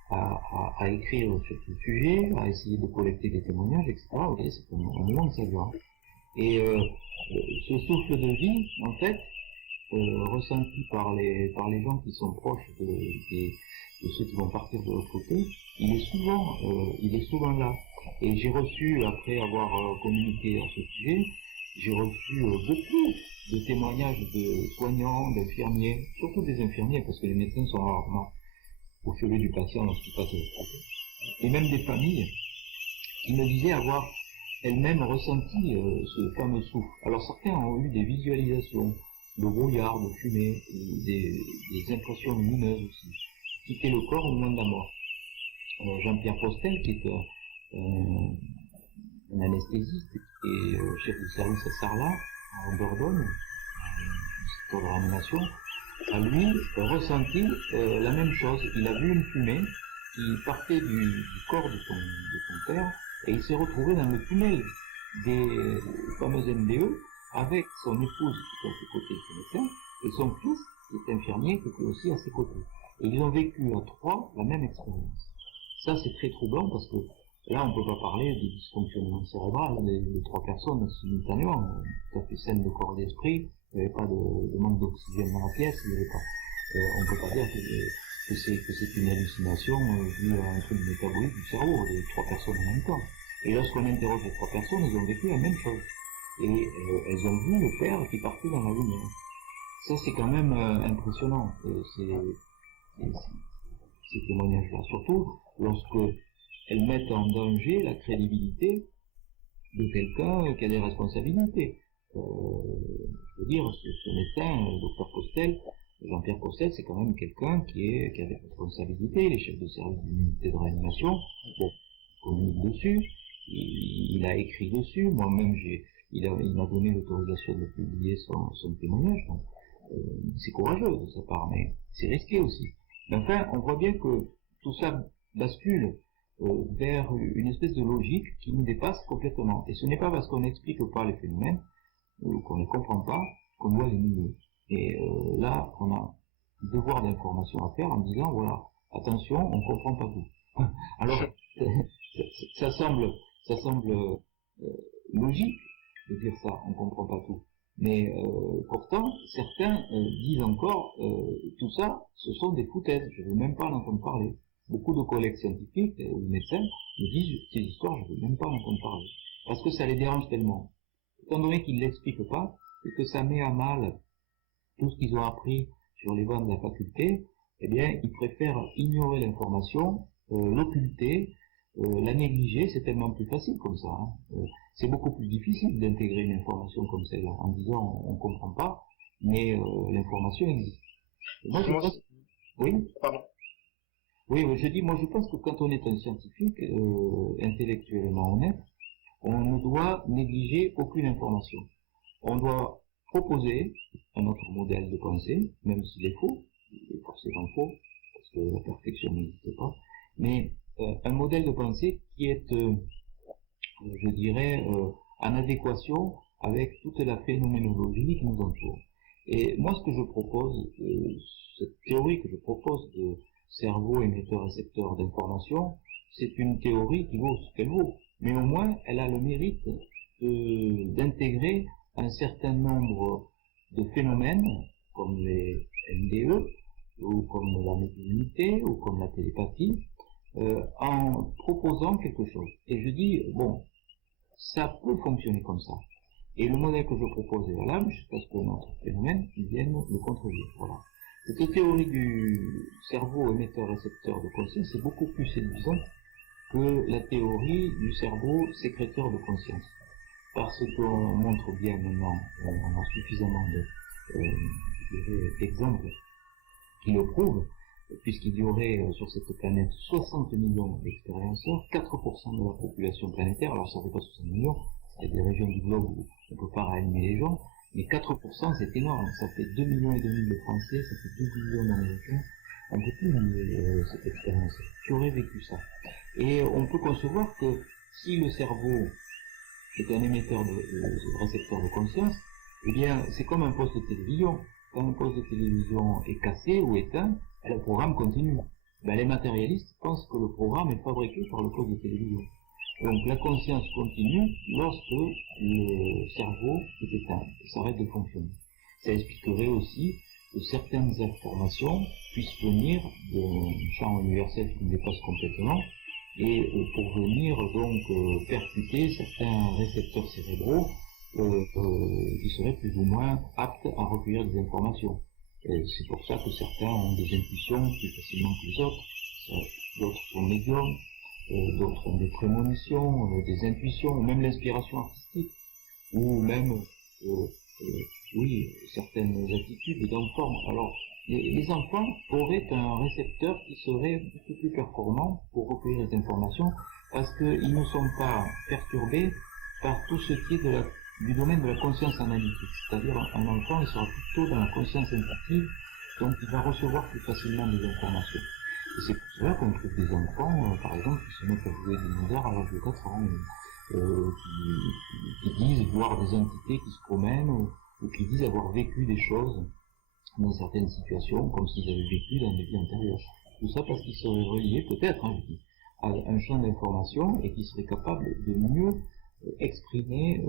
à écrire sur ce sujet, à essayer de collecter des témoignages, etc. Vous voyez, c'est un moment que ça dure. Et ce souffle de vie, en fait, ressenti par les gens qui sont proches de ceux qui vont partir de l'autre côté, il est souvent là. Et j'ai reçu, après avoir communiqué à ce sujet, j'ai reçu beaucoup de témoignages de soignants, d'infirmiers, surtout des infirmiers, parce que les médecins sont rarement au chevet du patient lorsqu'il passe de l'autre côté. Et même des familles qui me disaient avoir elles-mêmes ressenti ce fameux souffle. Alors certains ont eu des visualisations de brouillard, de fumée, des impressions lumineuses aussi, quitter le corps au moment de la mort. Jean-Pierre Postel, qui est un anesthésiste, qui est chef de service à Sarlat, en Dordogne, secteur de réanimation, a lui ressenti la même chose. Il a vu une fumée qui partait du corps de son père, et il s'est retrouvé dans le tunnel des fameuses MDE avec son épouse qui était à ses côtés, qui est médecin, et son fils qui est infirmier, qui était aussi à ses côtés. Et ils ont vécu à trois la même expérience. Ça, c'est très troublant parce que là, on ne peut pas parler du dysfonctionnement cérébral des trois personnes simultanément, tout à fait saines de corps et d'esprit, il n'y avait pas de manque d'oxygène dans la pièce, il n'y avait pas. On ne peut pas dire que c'est une hallucination due à un truc métabolique du cerveau, les trois personnes en même temps. Et lorsqu'on interroge les trois personnes, elles ont vécu la même chose. Et elles ont vu le père qui partait dans la lumière. Ça, c'est quand même impressionnant, ces témoignages-là. Surtout lorsque elles mettent en danger la crédibilité de quelqu'un qui a des responsabilités. Je veux dire, ce médecin, le docteur Postel, Jean-Pierre Postel, c'est quand même quelqu'un qui a des responsabilités, les chefs de service d'unité de réanimation, bon, communique dessus, il a écrit dessus, moi-même il m'a donné l'autorisation de publier son témoignage, donc c'est courageux de sa part, mais c'est risqué aussi. Mais enfin, on voit bien que tout ça bascule vers une espèce de logique qui nous dépasse complètement. Et ce n'est pas parce qu'on n'explique pas les phénomènes ou qu'on ne comprend pas, qu'on doit les nier. Et là, on a un devoir d'information à faire en disant, voilà, attention, on ne comprend pas tout. Alors, ça semble logique de dire ça, on ne comprend pas tout. Mais pourtant, certains disent encore, tout ça, ce sont des foutaises, je ne veux même pas en entendre parler. Beaucoup de collègues scientifiques ou médecins me disent, ces histoires, je ne veux même pas en entendre parler. Parce que ça les dérange tellement. Étant donné qu'ils ne l'expliquent pas, et que ça met à mal tout ce qu'ils ont appris sur les bancs de la faculté, eh bien, ils préfèrent ignorer l'information, l'occulter, la négliger, c'est tellement plus facile comme ça. C'est beaucoup plus difficile d'intégrer une information comme celle-là, en disant on ne comprend pas, mais l'information existe. Moi, je pense... Oui. Pardon. Oui, je dis, moi je pense que quand on est un scientifique intellectuellement honnête, on ne doit négliger aucune information. On doit proposer un autre modèle de pensée, même s'il est faux, il est forcément faux, parce que la perfection n'existe pas, mais un modèle de pensée qui est, je dirais, en adéquation avec toute la phénoménologie qui nous entoure. Et moi, ce que je propose, cette théorie que je propose de cerveau émetteur-récepteur d'information, c'est une théorie qui vaut ce qu'elle vaut. Mais au moins, elle a le mérite d'intégrer un certain nombre de phénomènes, comme les NDE, ou comme la médiumnité, ou comme la télépathie, en proposant quelque chose. Et je dis, bon, ça peut fonctionner comme ça. Et le modèle que je propose est valable jusqu'à ce que notre phénomène vienne le contredire. Voilà. Cette théorie du cerveau émetteur-récepteur de conscience est beaucoup plus séduisante que la théorie du cerveau sécréteur de conscience. Parce qu'on montre bien maintenant, on a suffisamment d'exemples qui le prouvent, puisqu'il y aurait sur cette planète 60 millions d'expérienceurs, 4% de la population planétaire, alors ça ne fait pas 60 millions, il y a des régions du globe où on ne peut pas réanimer les gens, mais 4% c'est énorme, ça fait 2,5 millions de Français, ça fait 2 millions d'Américains, on ne peut plus nier cette expérience, qui aurait vécu ça. Et on peut concevoir que si le cerveau est un émetteur de récepteur de conscience, eh bien c'est comme un poste de télévision. Quand un poste de télévision est cassé ou éteint, le programme continue. Ben, les matérialistes pensent que le programme est fabriqué par le poste de télévision. Donc la conscience continue lorsque le cerveau est éteint et s'arrête de fonctionner. Ça expliquerait aussi que certaines informations puissent venir d'un champ universel qui nous dépasse complètement et pour venir donc percuter certains récepteurs cérébraux qui seraient plus ou moins aptes à recueillir des informations. C'est pour ça que certains ont des intuitions plus facilement que les autres, d'autres sont médiums, d'autres ont des prémonitions, des intuitions, ou même l'inspiration artistique, ou même, oui, certaines attitudes d'enfants. Alors, les enfants auraient un récepteur qui serait beaucoup plus performant pour recueillir les informations, parce qu'ils ne sont pas perturbés par tout ce qui est du domaine de la conscience analytique. C'est-à-dire, un enfant, il sera plutôt dans la conscience intuitive, donc il va recevoir plus facilement des informations. Et c'est pour cela qu'on trouve des enfants, par exemple, qui se mettent à jouer des dinosaures à l'âge de 4 ans, qui disent voir des entités qui se promènent, ou qui disent avoir vécu des choses dans certaines situations, comme s'ils avaient vécu dans des vies antérieures. Tout ça parce qu'ils seraient reliés, peut-être, hein, je dis, à un champ d'information et qu'ils seraient capables de mieux exprimer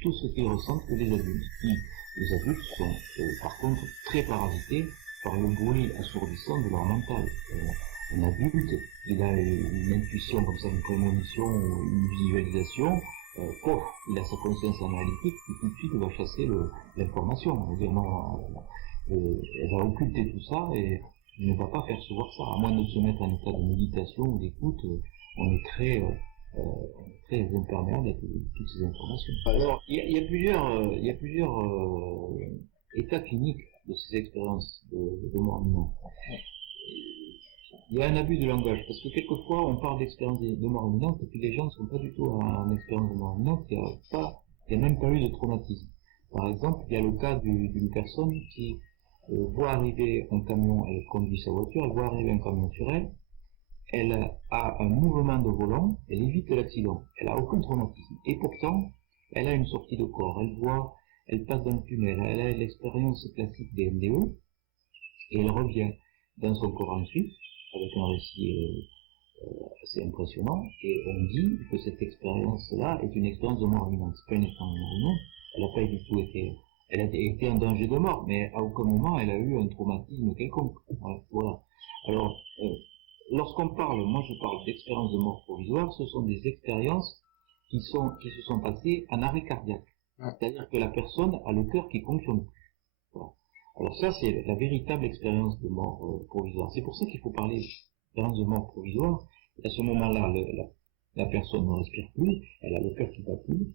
tout ce qu'ils ressentent que les adultes. Les adultes sont, par contre, très parasités par le bruit assourdissant de leur mental. Un adulte, il a une intuition comme ça, une prémonition, une visualisation, il a sa conscience analytique qui tout de suite va chasser l'information. On va dire non, elle va occulter tout ça et il ne va pas percevoir ça. À moins de se mettre en état de méditation ou d'écoute, on est très imperméable à toutes ces informations. Alors, il y a plusieurs états cliniques de ces expériences de mort imminente. Il y a un abus de langage, parce que quelquefois on parle d'expérience de mort imminente et puis les gens ne sont pas du tout en expérience de mort imminente, il n'y a même pas eu de traumatisme. Par exemple, il y a le cas d'une personne qui voit arriver un camion, elle conduit sa voiture, elle voit arriver un camion sur elle, elle a un mouvement de volant, elle évite l'accident, elle n'a aucun traumatisme. Et pourtant, elle a une sortie de corps, elle passe dans le tunnel, elle a l'expérience classique des MDE, et elle revient dans son corps ensuite, avec un récit assez impressionnant, et on dit que cette expérience-là est une expérience de mort imminente. C'est pas une expérience de mort imminente, elle n'a pas du tout été, elle a été en danger de mort, mais à aucun moment elle a eu un traumatisme quelconque. Voilà. Alors, lorsqu'on parle, moi je parle d'expériences de mort provisoire, ce sont des expériences qui se sont passées en arrêt cardiaque. C'est-à-dire que la personne a le cœur qui fonctionne plus. Voilà. Alors ça, c'est la véritable expérience de mort provisoire. C'est pour ça qu'il faut parler d'expérience de mort provisoire. Et à ce moment-là, la personne ne respire plus, elle a le cœur qui bat plus.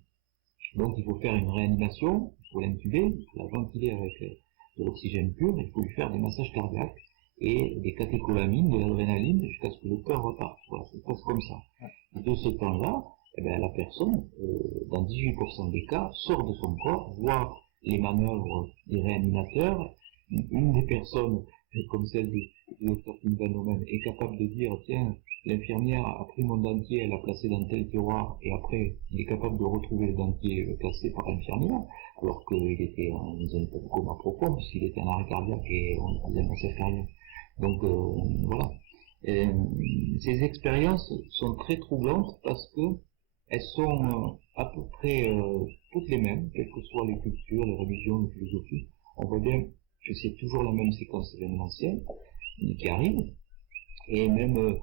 Donc il faut faire une réanimation, il faut l'intuber, il faut la ventiler avec de l'oxygène pur, il faut lui faire des massages cardiaques et des catécholamines, de l'adrénaline, jusqu'à ce que le cœur reparte. Voilà, ça se passe comme ça. Et de ce temps-là, la personne, dans 18% des cas, sort de son corps, voit les manœuvres des réanimateurs. Une des personnes, comme celle du docteur Pinvanomen, est capable de dire, tiens, l'infirmière a pris mon dentier, elle l'a placé dans tel tiroir, et après, il est capable de retrouver le dentier placé par l'infirmière, alors qu'il était dans un coma profond, puisqu'il était en arrêt cardiaque et on faisait un massage cardiaque. Donc, voilà. Et, ces expériences sont très troublantes parce que elles sont à peu près toutes les mêmes, quelles que soient les cultures, les religions, les philosophies. On voit bien que c'est toujours la même séquence événementielle qui arrive, et même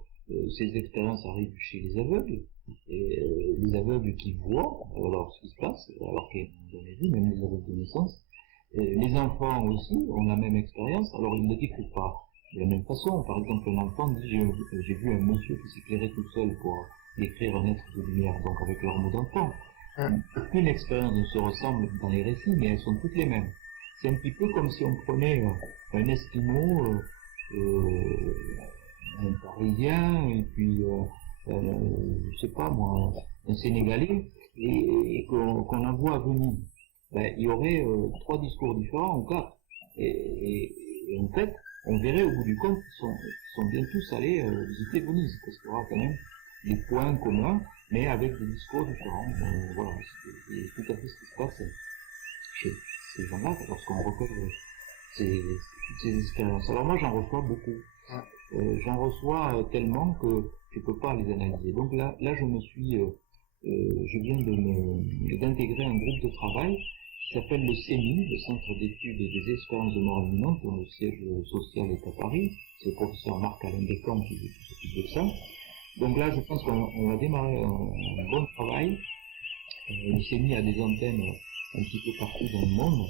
ces expériences arrivent chez les aveugles, et les aveugles qui voient alors ce qui se passe, alors qu'ils n'ont jamais vu, même les aveugles de naissance. Les enfants aussi ont la même expérience, alors ils ne décrivent pas de la même façon. Par exemple, un enfant dit j'ai vu un monsieur qui s'éclairait tout seul pour décrire un être de lumière, donc avec leur mot d'enfant. Aucune expérience ne se ressemble dans les récits, mais elles sont toutes les mêmes. C'est un petit peu comme si on prenait un Esquimau, un Parisien, et puis, je sais pas moi, un Sénégalais, et qu'on envoie à Venise. Il y aurait 3 discours différents, ou 4. Et en fait, on verrait au bout du compte qu'ils sont bien tous allés visiter Venise, parce qu'il y aura quand même des points communs, mais avec des discours différents. Voilà, c'est tout à fait ce qui se passe chez ces gens-là, lorsqu'on recueille toutes ces expériences. Alors moi, j'en reçois beaucoup. J'en reçois tellement que je peux pas les analyser. Donc là, je viens d'intégrer un groupe de travail qui s'appelle le CEMI, le Centre d'études des expériences de mort imminente, dont le siège social est à Paris. C'est le professeur Marc-Alain Descamps qui s'occupe de ça. Donc là, je pense qu'on va démarrer un bon travail. Le CEMI a des antennes un petit peu partout dans le monde.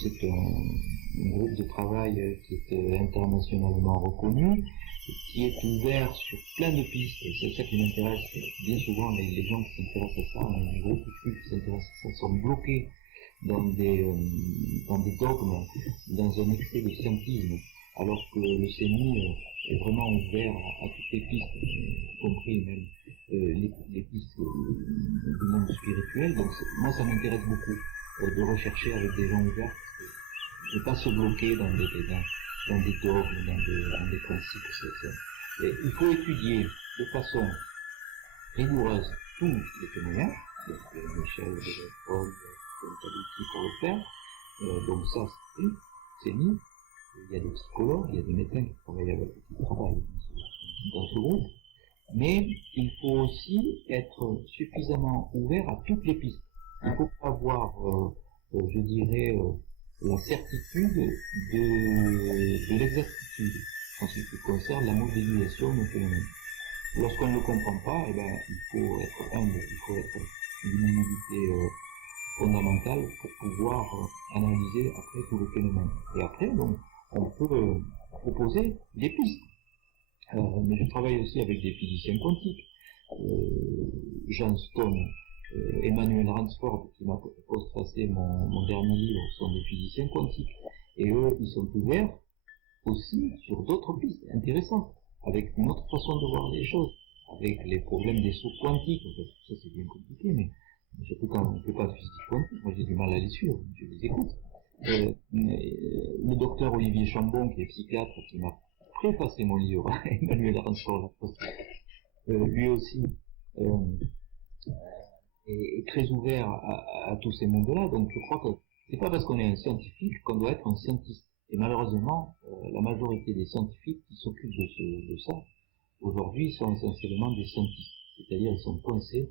C'est un groupe de travail qui est internationalement reconnu, qui est ouvert sur plein de pistes. Et c'est ça qui m'intéresse. Bien souvent, les gens qui s'intéressent à ça, les groupuscules qui s'intéressent à ça, sont bloqués dans des dogmes, dans un excès de scientisme, alors que le CENI est vraiment ouvert à toutes les pistes, y compris même les pistes du monde spirituel. Donc moi, ça m'intéresse beaucoup de rechercher avec des gens ouverts, de ne pas se bloquer dans des dogmes, dans des principes. Et il faut étudier de façon rigoureuse tous les phénomènes. Il y a Michel, Paul, Tabucchi pour le faire. Donc ça, c'est mis. Il y a des psychologues, il y a des médecins qui travaillent dans ce groupe. Mais il faut aussi être suffisamment ouvert à toutes les pistes. Il faut avoir, je dirais, la certitude de l'exactitude en ce qui concerne la modélisation d'un phénomène. Lorsqu'on ne le comprend pas, il faut être humble, il faut être d'une humilité fondamentale pour pouvoir analyser après tout le phénomène. Et après, donc, on peut proposer des pistes. Mais je travaille aussi avec des physiciens quantiques. John Stone, Emmanuel Ransford, qui m'a postfacé mon dernier livre, sont des physiciens quantiques. Et eux, ils sont ouverts aussi sur d'autres pistes intéressantes, avec une autre façon de voir les choses, avec les problèmes des sauts quantiques. En fait, ça c'est bien compliqué, mais surtout quand on ne fait pas de physique quantique, moi j'ai du mal à les suivre, je les écoute. Le docteur Olivier Chambon, qui est psychiatre, qui m'a préfacé mon livre, Emmanuel Ransford, lui aussi est très ouvert à tous ces mondes-là. Donc je crois que c'est pas parce qu'on est un scientifique qu'on doit être un scientiste. Et malheureusement, la majorité des scientifiques qui s'occupent de ça, aujourd'hui, sont essentiellement des scientistes. C'est-à-dire, ils sont coincés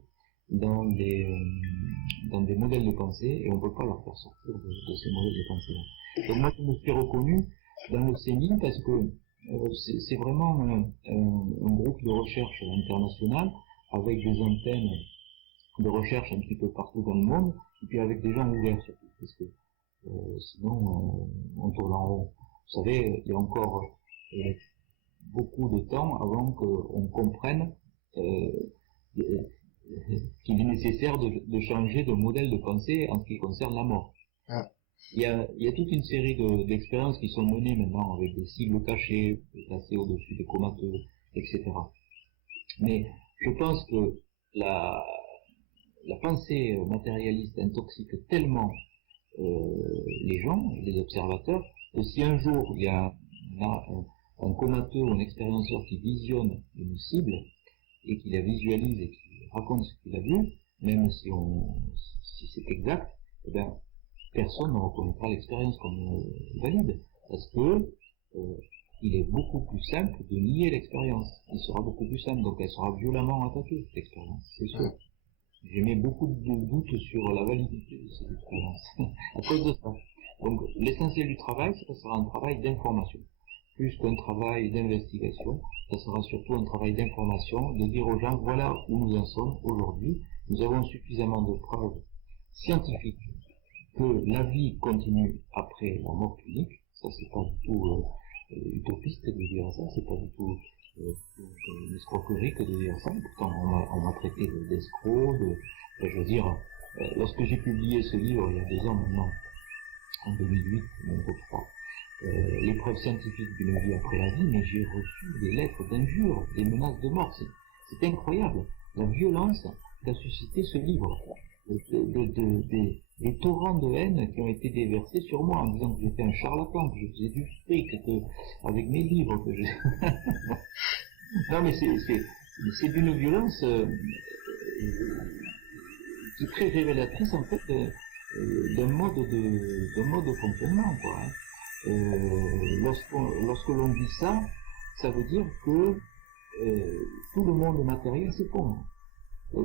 dans des modèles de pensée et on ne peut pas leur faire sortir de ces modèles de pensée-là. Donc moi, je me suis reconnu dans le CENI parce que c'est vraiment un groupe de recherche international avec des antennes de recherche un petit peu partout dans le monde et puis avec des gens ouverts surtout. Parce que sinon, on tourne en rond. Vous savez, il y a encore beaucoup de temps avant qu'on comprenne qu'il est nécessaire de changer de modèle de pensée en ce qui concerne la mort. Ah. Il y a toute une série d'expériences qui sont menées maintenant avec des cibles cachées, placées au-dessus des comateux, etc. Mais je pense que la pensée matérialiste intoxique tellement les gens, les observateurs, que si un jour il y a un comateux ou un expérienceur qui visionne une cible et qui la visualise et qui raconte ce qu'il a vu, même si c'est exact, eh bien, personne ne reconnaîtra l'expérience comme valide, parce que il est beaucoup plus simple de nier l'expérience. Il sera beaucoup plus simple, donc elle sera violemment attaquée, cette expérience, c'est sûr. J'ai mis beaucoup de doutes sur la validité de cette expérience, à cause de ça. Donc, l'essentiel du travail, ça sera un travail d'information. Plus qu'un travail d'investigation, ça sera surtout un travail d'information, de dire aux gens, voilà où nous en sommes aujourd'hui, nous avons suffisamment de preuves scientifiques que la vie continue après la mort clinique. Ça, c'est pas du tout utopiste de dire ça, c'est pas du tout une escroquerie que de dire ça. Pourtant, on m'a traité d'escroc, je veux dire, lorsque j'ai publié ce livre il y a 2 ans maintenant, en 2008, même pas 3, les preuves scientifiques d'une vie après la vie, mais j'ai reçu des lettres d'injures, des menaces de mort. C'est incroyable, la violence qu'a suscité ce livre, des torrents de haine qui ont été déversés sur moi en disant que j'étais un charlatan, que je faisais du fric, avec mes livres, que je... Non mais c'est d'une violence qui est très révélatrice en fait d'un mode de fonctionnement, quoi. Hein. Lorsque l'on dit ça, ça veut dire que tout le monde matériel s'effondre.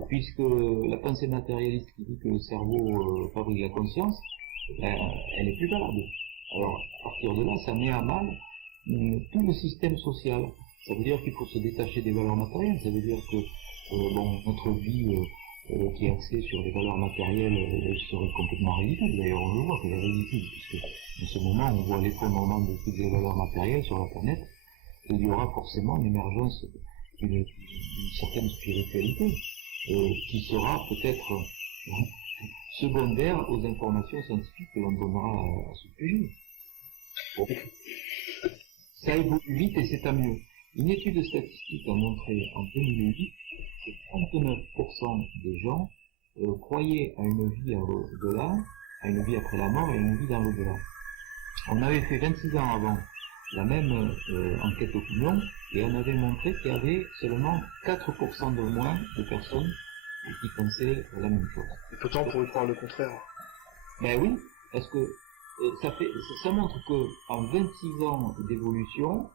Puisque la pensée matérialiste qui dit que le cerveau fabrique la conscience, elle est plus valable. Alors, à partir de là, ça met à mal tout le système social. Ça veut dire qu'il faut se détacher des valeurs matérielles. Ça veut dire que notre vie qui est axée sur les valeurs matérielles serait complètement ridicule. D'ailleurs, on le voit qu'elle est ridicule, puisque en ce moment, on voit l'effondrement de toutes les valeurs matérielles sur la planète. Et il y aura forcément l'émergence d'une certaine spiritualité. Qui sera peut-être secondaire aux informations scientifiques que l'on donnera à ce sujet. Bon. Ça évolue vite et c'est à mieux. Une étude statistique a montré en 2008 que 39% des gens croyaient à une vie à l'au-delà, à une vie après la mort et à une vie dans l'au-delà. On avait fait 26 ans avant la même enquête d'opinion et on avait montré qu'il y avait seulement 4% de moins de personnes qui pensaient la même chose. Et pourtant, on pourrait croire le contraire. Ben oui, parce que ça montre que en 26 ans d'évolution,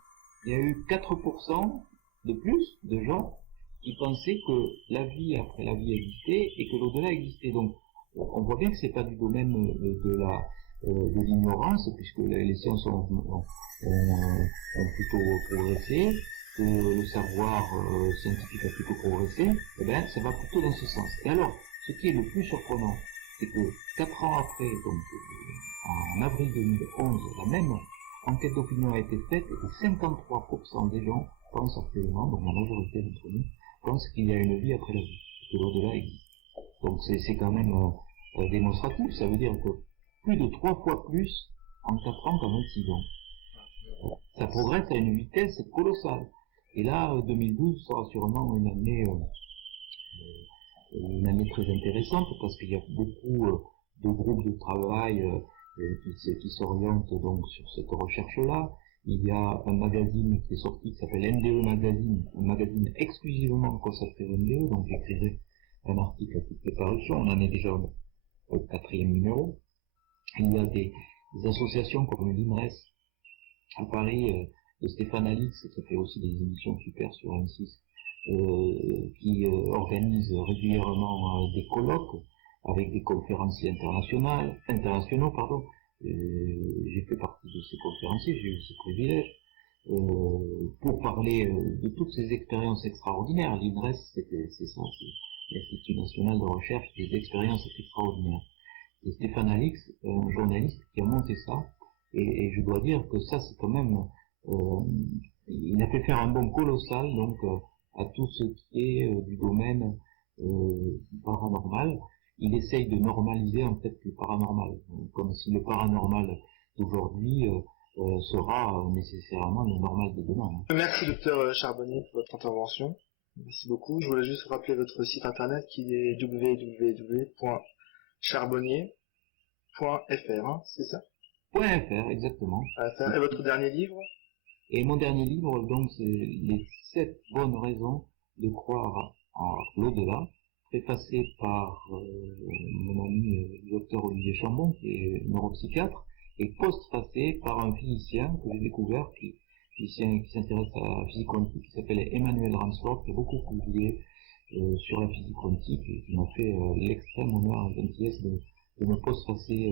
il y a eu 4% de plus de gens qui pensaient que la vie après la vie existait et que l'au-delà existait. Donc, on voit bien que c'est pas du domaine de l'ignorance, puisque les sciences ont plutôt progressé, que le savoir scientifique a plutôt progressé, eh bien, ça va plutôt dans ce sens. Et alors, ce qui est le plus surprenant, c'est que 4 ans après, donc en avril 2011, la même enquête d'opinion a été faite et 53% des gens pensent actuellement, donc la majorité d'entre nous, pensent qu'il y a une vie après la vie, que l'au-delà existe. Donc c'est quand même démonstratif, ça veut dire que plus de 3 fois plus en 4 ans qu'en 26 ans. Ça progresse à une vitesse colossale. Et là, 2012 sera sûrement une année très intéressante parce qu'il y a beaucoup de groupes de travail qui s'orientent donc sur cette recherche-là. Il y a un magazine qui est sorti qui s'appelle NDE Magazine, un magazine exclusivement consacré au NDE, donc j'écrirai un article à toutes les parutions, on en est déjà au 4e numéro. Il y a des associations comme l'INRES à Paris, de Stéphane Alix, qui fait aussi des émissions super sur M6, qui organise régulièrement des colloques avec des conférenciers internationaux, pardon. J'ai fait partie de ces conférenciers, j'ai eu ce privilège, pour parler de toutes ces expériences extraordinaires. L'INRES, c'est ça, c'est l'Institut National de Recherche des expériences extraordinaires. C'est Stéphane Alix, un journaliste, qui a monté ça, et je dois dire que ça, c'est quand même, il a fait faire un bond colossal, donc, à tout ce qui est du domaine du paranormal. Il essaye de normaliser en fait le paranormal, comme si le paranormal d'aujourd'hui sera nécessairement le normal de demain. Merci docteur Charbonnier pour votre intervention. Merci beaucoup. Je voulais juste vous rappeler votre site internet qui est www.charbonnier.fr, hein, c'est ça? .fr, exactement. Et votre dernier livre? Et mon dernier livre, donc, c'est les 7 bonnes raisons de croire à l'au-delà, préfacé par mon ami docteur Olivier Chambon, qui est neuropsychiatre, et postfacé par un physicien que j'ai découvert, physicien qui s'intéresse à la physique quantique, qui s'appelle Emmanuel Ransdorf, qui a beaucoup publié sur la physique quantique, et qui m'a fait l'extrême honneur et gentillesse de me postfacer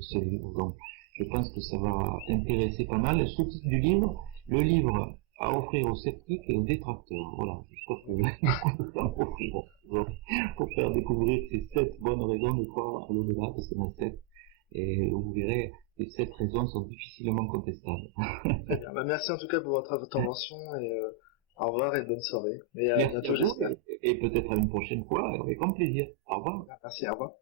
ce livre. Donc, je pense que ça va intéresser pas mal. Le sous-titre du livre, le livre à offrir aux sceptiques et aux détracteurs. Voilà, j'espère que vous en offriront pour faire découvrir ces 7 bonnes raisons de croire à l'au-delà, parce qu'il y en a 7. Et vous verrez, ces 7 raisons sont difficilement contestables. Très bien. Merci en tout cas pour votre intervention, et au revoir et bonne soirée. Et à Merci bientôt, à vous, j'espère. et peut-être à une prochaine fois, avec grand plaisir. Au revoir. Merci, au revoir.